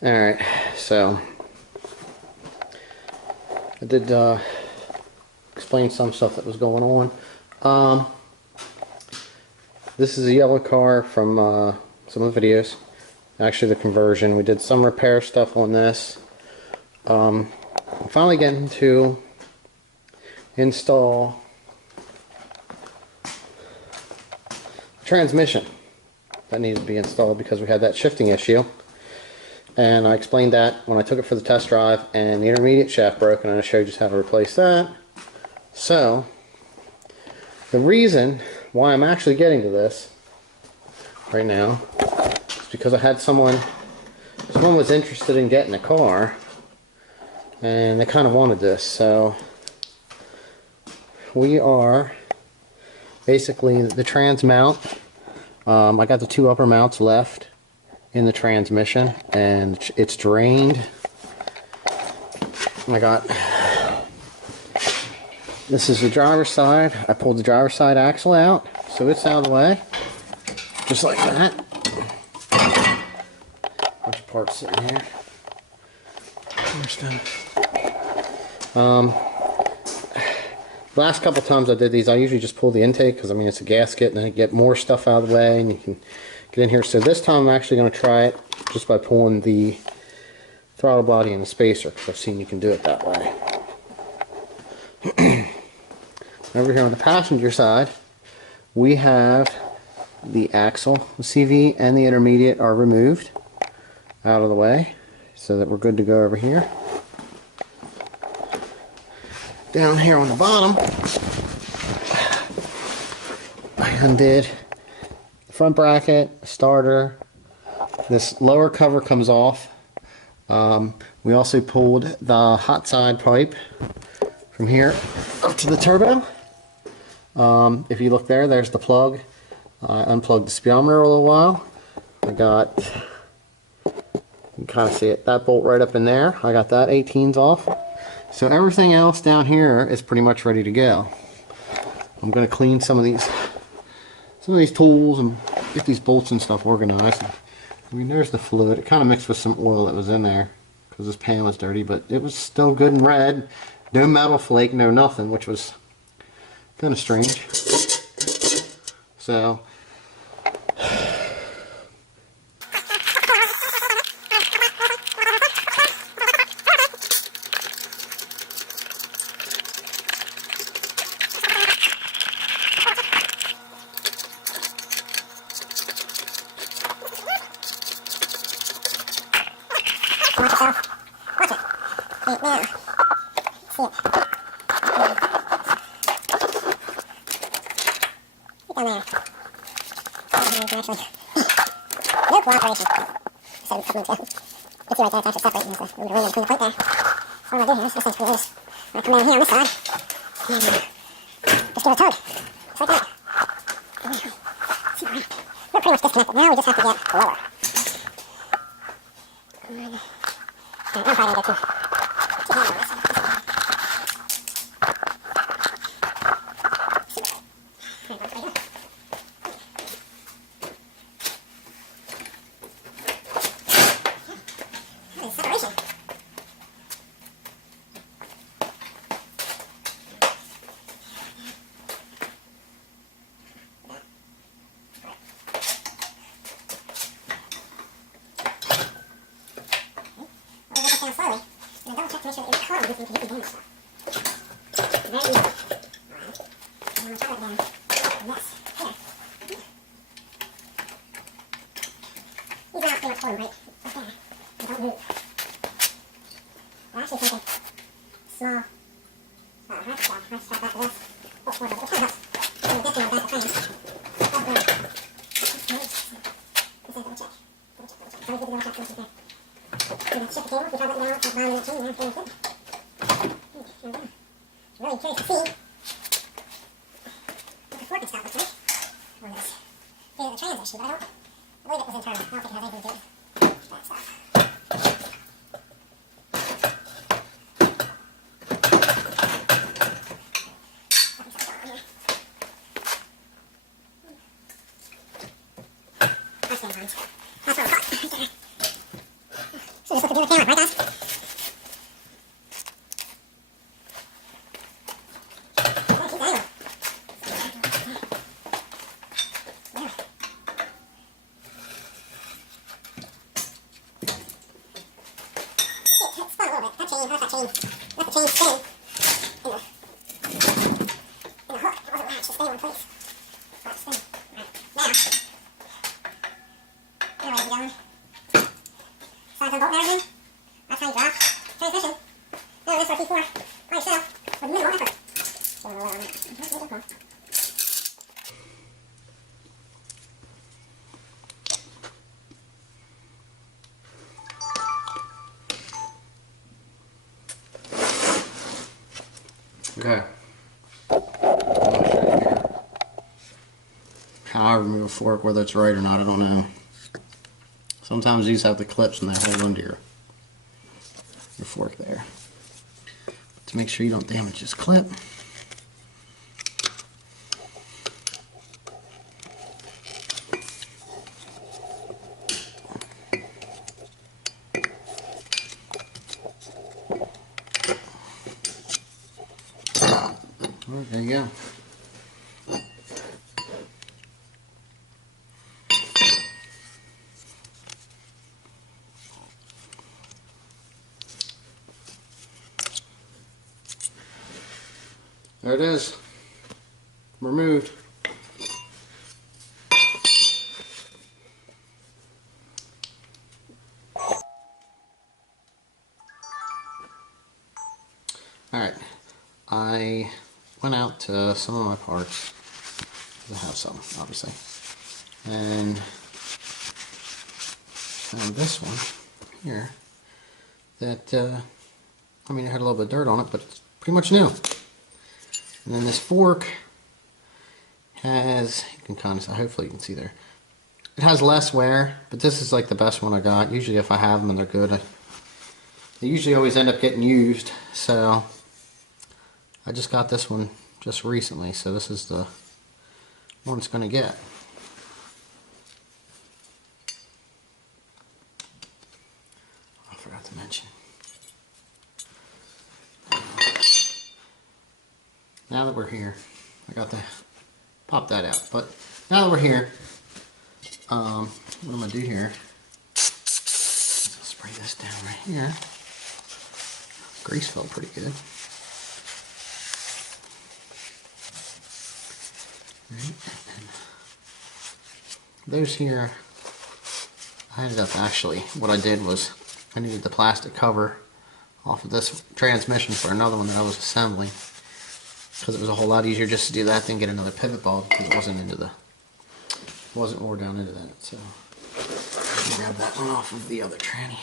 Alright, so I did explain some stuff that was going on. This is a yellow car from some of the videos. Actually, the conversion. We did some repair stuff on this. I'm finally getting to install the transmission that needed to be installed because we had that shifting issue. And I explained that when I took it for the test drive, and the intermediate shaft broke, and I showed you how to replace that. So, the reason why I'm actually getting to this right now is because I had someone was interested in getting a car, and they kind of wanted this. So, we are basically the trans mount. I got the two upper mounts left in the transmission, and it's drained. This is the driver's side. I pulled the driver's side axle out, so it's out of the way, just like that. Bunch of parts sitting here. Last couple times I did these, I usually just pull the intake because I mean it's a gasket, and then I get more stuff out of the way, and you can get in here. So this time I'm actually going to try it just by pulling the throttle body and the spacer, because I've seen you can do it that way. Over here on the passenger side, we have the axle. The CV and the intermediate are removed out of the way, so that we're good to go over here. Down here on the bottom, I undid the front bracket, starter. This lower cover comes off. We also pulled the hot side pipe from here up to the turbo. If you look there, there's the plug. I unplugged the speedometer a little while. I got, you can kind of see it, that bolt right up in there. I got that 18s off. So everything else down here is pretty much ready to go. I'm going to clean some of these tools and get these bolts and stuff organized. I mean, there's the fluid. It kind of mixed with some oil that was in there because this pan was dirty, but it was still good and red. No metal flake, no nothing, which was kind of strange. So no cooperation. So a couple minutes ago. You can see right there, it's actually separating. There's a ring in between the plate there. All I'm going to do here is, this thing's pretty loose. I'm going to come down here on this side, and just give it a tug. Just like that. We're pretty much disconnected. Now we just have to get lower. Alright, I'm probably going to go too hard on this. Separation. Down slowly, and double check to make sure that your car doesn't hit the damage stuff. Very easy. Alright. And I'm going to try that down. And this. Here. These are not pretty much holding right. Right there. And don't move. I'm actually thinking small. Half strap that to this. Oh, more of it. It kind of helps. In addition, I've got the frame. That's great. This is double check. Double check. Always good to double check something there. We're going to shift the cable. We try that now. It's not bound in the chain. Now it's really good. Really curious to see what the forking stop looks like on this. Here's the trans issue, but I believe it was internal. I don't think it has anything to do with that stuff. That's what I thought. That's what I thought. So just look at the camera, right guys? srt4 by itself with minimal effort. So we'll roll it on that. Okay. I'll show you here how I remove a fork, whether it's right or not, I don't know. Sometimes these have the clips and they hold onto your fork there. To make sure you don't damage this clip. There you go. There it is. Removed. Alright. I went out to some of my parts. I have some, obviously. And found this one here that, I mean, it had a little bit of dirt on it, but it's pretty much new. And then this fork has, you can kind of, hopefully you can see there, it has less wear, but this is like the best one I got. Usually if I have them and they're good, they usually always end up getting used. So I just got this one just recently, so this is the one it's going to get. I forgot to mention. Now that we're here, I got to pop that out. But now that we're here, what I'm going to do here, I'll spray this down right here. Grease felt pretty good. Right. Those here, I ended up actually, what I did was, I needed the plastic cover off of this transmission for another one that I was assembling. Because it was a whole lot easier just to do that than get another pivot ball because it wasn't wore down into that. So I'll grab that one off of the other tranny.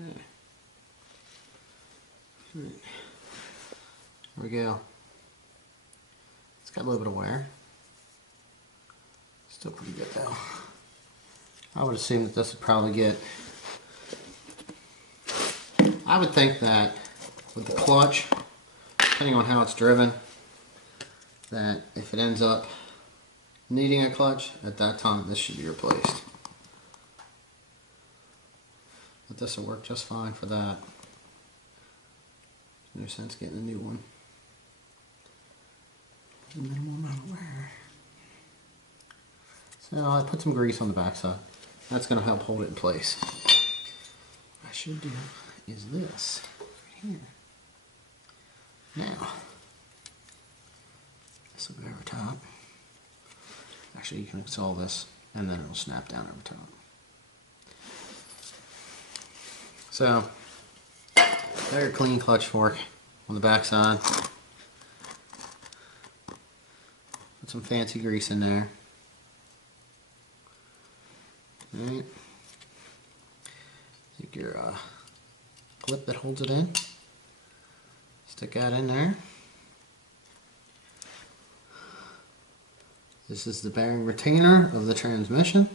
Okay. Right. There we go. It's got a little bit of wear. Still pretty good though. I would assume that this would probably get, I would think that with the clutch, depending on how it's driven, that if it ends up needing a clutch, at that time this should be replaced. But this will work just fine for that. No sense getting a new one. Minimal amount of wear. So I put some grease on the backside. That's going to help hold it in place. What I should do is this right here. Now, this will go over top. Actually, you can install this and then it'll snap down over top. So, very clean clutch fork on the back side. Put some fancy grease in there. Alright. Take your clip that holds it in. Stick that in there. This is the bearing retainer of the transmission.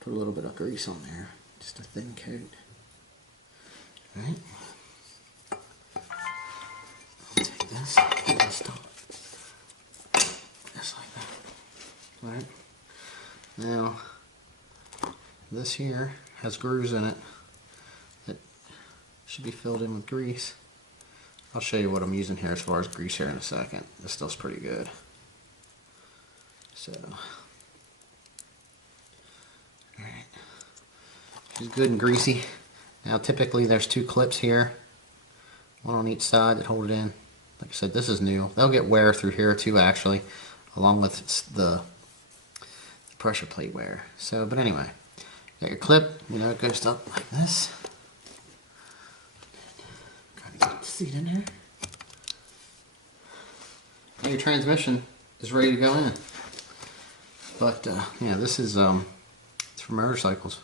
Put a little bit of grease on there, just a thin coat. Alright. I'll take this and stop. Just like that. Alright. Now, this here has grooves in it that should be filled in with grease. I'll show you what I'm using here as far as grease here in a second. This stuff's pretty good. So, alright. It's good and greasy. Now typically there's 2 clips here, one on each side that hold it in. Like I said, this is new. They'll get wear through here too, actually, along with the pressure plate wear. So, but anyway, got your clip. You know, it goes up like this. Gotta get the seat in here. And your transmission is ready to go in. But yeah, this is it's for motorcycles.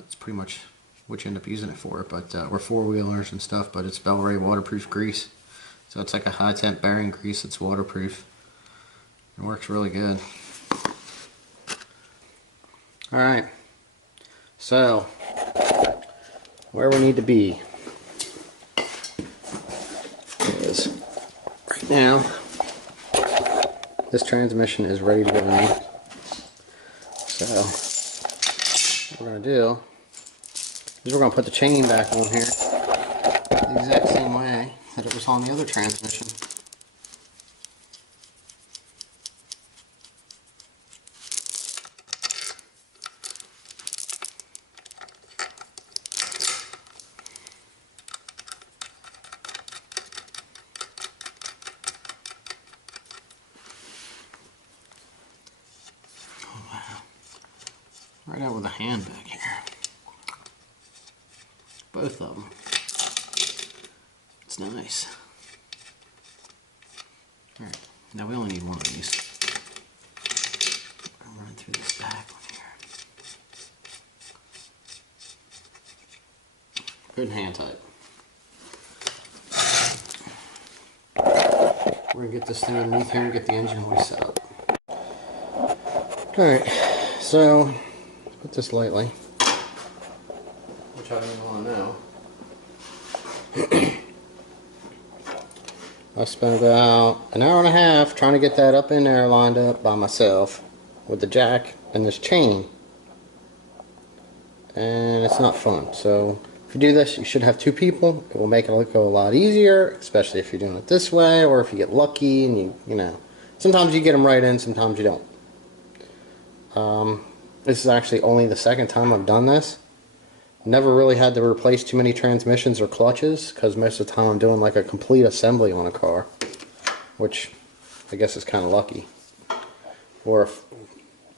It's pretty much what you end up using it for. But we're 4-wheelers and stuff. But it's Bel-Ray waterproof grease, so it's like a high temp bearing grease. It's waterproof. It works really good. All right. So where we need to be is right now. This transmission is ready to go in. So what we're going to do is we're going to put the chain back on here the exact same way that it was on the other transmission. Right out with a hand back here. Both of them. It's nice. Alright, now we only need one of these. I'm running through this back one here. Good hand tight. We're going to get this thing underneath here and get the engine hoist set up. Alright, so put this lightly, which I don't even want to know. I spent about an hour and a half trying to get that up in there lined up by myself with the jack and this chain, and it's not fun. So if you do this, you should have 2 people. It will make it go a lot easier, especially if you're doing it this way, or if you get lucky and you know, sometimes you get them right in, sometimes you don't. This is actually only the 2nd time I've done this. Never really had to replace too many transmissions or clutches, because most of the time I'm doing like a complete assembly on a car, which I guess is kind of lucky. Or if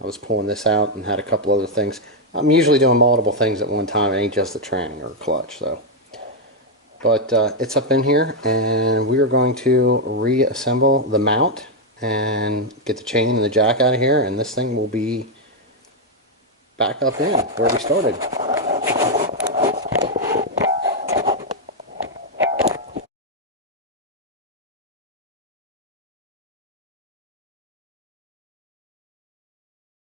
I was pulling this out and had a couple other things. I'm usually doing multiple things at one time. It ain't just the tranny or a clutch. So, but it's up in here, and we are going to reassemble the mount and get the chain and the jack out of here, and this thing will be back up in where we started.